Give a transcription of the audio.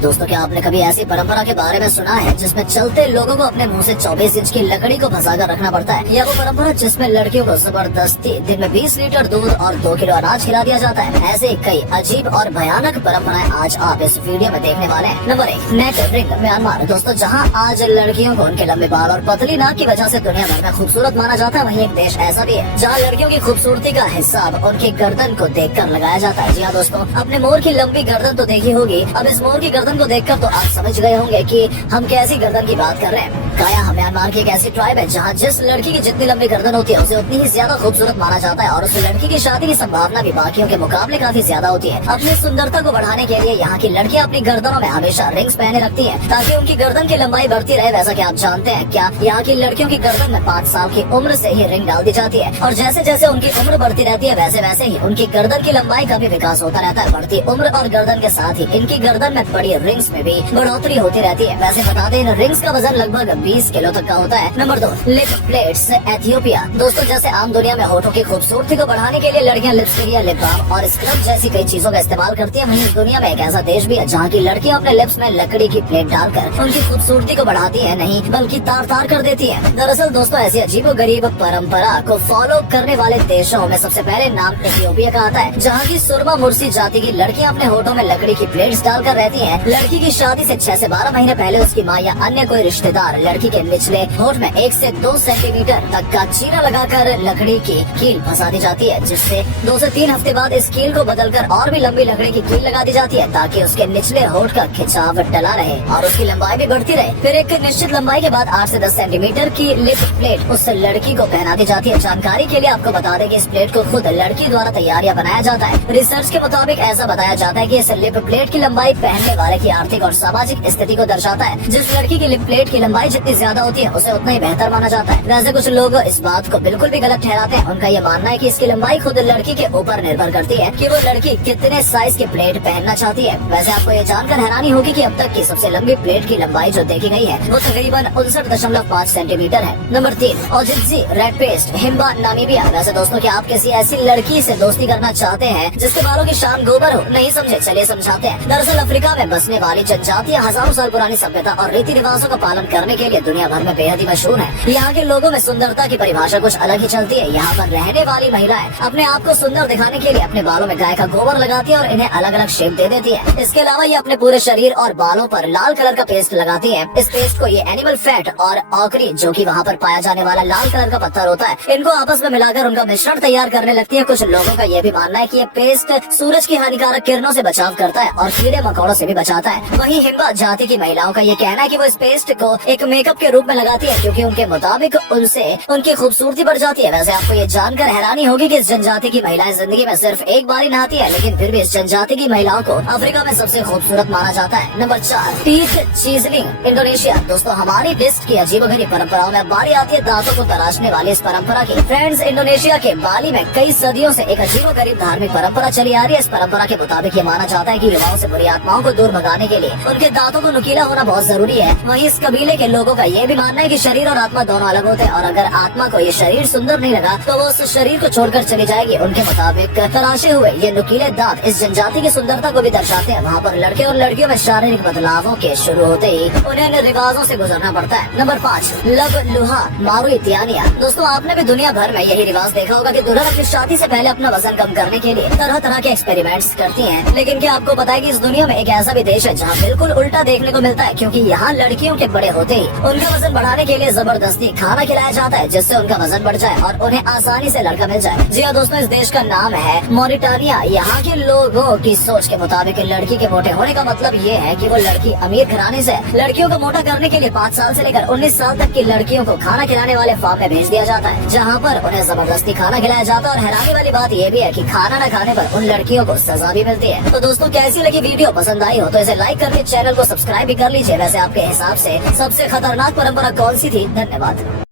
दोस्तों क्या आपने कभी ऐसी परंपरा के बारे में सुना है जिसमें चलते लोगों को अपने मुंह से 24 इंच की लकड़ी को फंसाकर रखना पड़ता है? या वो परंपरा जिसमें लड़कियों को जबरदस्ती दिन में 20 लीटर दूध और 2 किलो अनाज खिला दिया जाता है? ऐसे कई अजीब और भयानक परंपराएं आज आप इस वीडियो में देखने वाले हैं। नंबर 1, नेक रिंग म्यांमार। दोस्तों जहाँ आज लड़कियों को उनके लंबे बाल और पतली नाक की वजह से दुनिया भर में खूबसूरत माना जाता है, वहीं एक देश ऐसा भी है जहाँ लड़कियों की खूबसूरती का हिसाब उनकी गर्दन को देखकर लगाया जाता है। जी हाँ दोस्तों, अपने मोर की लंबी गर्दन तो देखी होगी। अब इस मोर की गर्दन को देखकर तो आप समझ गए होंगे कि हम कैसी गर्दन की बात कर रहे हैं। काया म्यांमार की एक ऐसी ट्राइब है जहाँ जिस लड़की की जितनी लंबी गर्दन होती है उसे उतनी ही ज्यादा खूबसूरत माना जाता है और उस लड़की की शादी की संभावना भी बाकियों के मुकाबले काफी ज्यादा होती है। अपनी सुंदरता को बढ़ाने के लिए यहाँ की लड़कियाँ अपनी गर्दनों में हमेशा रिंग्स पहने रखती हैं ताकि उनकी गर्दन की लंबाई बढ़ती रहे। वैसा क्या आप जानते हैं क्या यहाँ की लड़कियों की गर्दन में 5 साल की उम्र से ही रिंग डाल दी जाती है और जैसे जैसे उनकी उम्र बढ़ती रहती है वैसे वैसे ही उनकी गर्दन की लंबाई का भी विकास होता रहता है। बढ़ती उम्र और गर्दन के साथ ही इनकी गर्दन में बड़ी रिंग्स में भी बढ़ोतरी होती रहती है। वैसे बता दें इन रिंग्स का वजन लगभग 20 किलो तक का होता है। Number 2, lip plates Ethiopia. दोस्तों जैसे आम दुनिया में होठों की खूबसूरती को बढ़ाने के लिए लड़कियां लिपस्टिक, लिप बाम और स्क्रब जैसी कई चीजों का इस्तेमाल करती हैं, वहीं इस दुनिया में एक ऐसा देश भी है जहाँ की लड़कियां अपने लिप्स में लकड़ी की प्लेट डालकर उनकी खूबसूरती को बढ़ाती है, नहीं बल्कि तार तार कर देती है। दरअसल दोस्तों ऐसी अजीबोगरीब परंपरा को फॉलो करने वाले देशों में सबसे पहले नाम एथियोपिया का आता है, जहाँ की सुरमा मुर्सी जाति की लड़कियां अपने होठों में लकड़ी की प्लेट्स डालकर रहती हैं। लड़की की शादी से 6 से 12 महीने पहले उसकी माँ या अन्य कोई रिश्तेदार लड़की के निचले होठ में 1 से 2 सेंटीमीटर तक का चीरा लगाकर लकड़ी की कील फंसा दी जाती है, जिससे 2 से 3 हफ्ते बाद इस कील को बदलकर और भी लंबी लकड़ी की कील लगा दी जाती है ताकि उसके निचले होठ का खिंचाव डला रहे और उसकी लंबाई भी बढ़ती रहे। फिर एक निश्चित लंबाई के बाद 8 से 10 सेंटीमीटर की लिप प्लेट उस लड़की को पहना दी जाती है। जानकारी के लिए आपको बता दें कि इस प्लेट को खुद लड़की द्वारा तैयार या बनाया जाता है। रिसर्च के मुताबिक ऐसा बताया जाता है कि इस लिप प्लेट की लंबाई पहनने वाले की आर्थिक और सामाजिक स्थिति को दर्शाता है। जिस लड़की की लिप प्लेट की लंबाई जितनी ज्यादा होती है उसे उतना ही बेहतर माना जाता है। वैसे कुछ लोग इस बात को बिल्कुल भी गलत ठहराते हैं। उनका ये मानना है कि इसकी लंबाई खुद लड़की के ऊपर निर्भर करती है कि वो लड़की कितने साइज की प्लेट पहनना चाहती है। वैसे आपको ये जानकर हैरानी होगी कि अब तक की सबसे लंबी प्लेट की लंबाई जो देखी गई है वो तकरीबन 59.5 सेंटीमीटर है। Number 3, otjize red paste Himba Namibia. वैसे दोस्तों क्या आप किसी ऐसी लड़की से दोस्ती करना चाहते हैं जिसके बालों की शान गोबर हो? नहीं समझे, चलिए समझाते हैं। दरअसल अफ्रीका में बसने वाली जनजातियां हजारों साल पुरानी सभ्यता और रीति रिवाजों का पालन करने के लिए दुनिया भर में बेहद ही मशहूर है। यहाँ के लोगों में सुंदरता की परिभाषा कुछ अलग ही चलती है। यहाँ पर रहने वाली महिलाएं अपने आप को सुंदर दिखाने के लिए अपने बालों में गाय का गोबर लगाती है और इन्हें अलग अलग शेप दे देती है। इसके अलावा ये अपने पूरे शरीर और बालों पर लाल कलर का पेस्ट लगाती है। इस पेस्ट को ये एनिमल फैट और ऑकरी, जो कि वहाँ पर पाया जाने वाला लाल कलर का पत्थर होता है, इनको आपस में मिलाकर उनका मिश्रण तैयार करने लगती है। कुछ लोगों का ये भी मानना है कि ये पेस्ट सूरज की हानिकारक किरणों से बचाव करता है और कीड़े मकोड़ों से भी बचाता है। वहीं हिम्बा जाति की महिलाओं का ये कहना है कि वो इस पेस्ट को एक मेकअप के रूप में लगाती है क्योंकि उनके मुताबिक उनसे उनकी खूबसूरती बढ़ जाती है। वैसे आपको ये जानकर हैरानी होगी कि इस जनजाति की महिलाएं जिंदगी में सिर्फ एक बार ही नहाती है, लेकिन फिर भी इस जनजाति की महिलाओं को अफ्रीका में सबसे खूबसूरत माना जाता है। Number 4, teeth chiselling Indonesia. दोस्तों हमारी लिस्ट की अजीबोगरीब परंपराओं में बारी आती है दांतों को तराशने वाली इस परंपरा की। फ्रेंड्स, इंडोनेशिया के बाली में कई सदियों से एक अजीबोगरीब धार्मिक परंपरा चली आ रही है। इस परंपरा के मुताबिक ये माना जाता है कि युवाओं से बुरी आत्माओं को दूर भगाने के लिए उनके दांतों को नुकीला होना बहुत जरूरी है। वहीं इस कबीले के लोगों का ये भी मानना है कि शरीर और आत्मा दोनों अलग होते हैं और अगर आत्मा को ये शरीर सुंदर नहीं लगा तो वो उस शरीर को छोड़कर चली जाएगी। उनके मुताबिक तराशे हुए ये नुकीले दांत इस जनजाति की सुंदरता को भी दर्शाते हैं। वहाँ पर लड़के और लड़कियों में शारीरिक बदलावों के शुरू होते ही उन्हें इन रिवाजों से गुजरना पड़ता है। नंबर 5, लब लुहा मारू इतियानिया। दोस्तों आपने भी दुनिया भर में यही रिवाज देखा होगा कि दुल्हन अपनी शादी से पहले अपना वजन कम करने के लिए तरह तरह के एक्सपेरिमेंट्स करती हैं। लेकिन क्या आपको पता है कि इस दुनिया में एक ऐसा भी देश है जहाँ बिल्कुल उल्टा देखने को मिलता है, क्योंकि यहाँ लड़कियों के बड़े होते ही उनका वजन बढ़ाने के लिए जबरदस्ती खाना खिलाया जाता है जिससे उनका वजन बढ़ जाए और उन्हें आसानी से लड़का मिल जाए। जी हाँ दोस्तों, इस देश का नाम है मॉरिटानिया। यहाँ के लोगों की सोच के मुताबिक लड़की के मोटे होने का मतलब ये है कि वो लड़की अमीर घराने से। लड़कियों को मोटा करने के लिए 5 साल से लेकर 19 साल तक की लड़कियों को खाना खिलाने वाले फार्म में भेज दिया जाता है, जहाँ पर उन्हें जबरदस्ती खाना खिलाया जाता है। और हैरानी वाली बात ये भी है कि खाना न खाने पर उन लड़कियों को सजा भी मिलती है। तो दोस्तों कैसी लगी वीडियो? पसंद आई हो तो इसे लाइक करके चैनल को सब्सक्राइब भी कर लीजिए। वैसे आपके हिसाब से सबसे खतरनाक परंपरा कौन सी थी? धन्यवाद।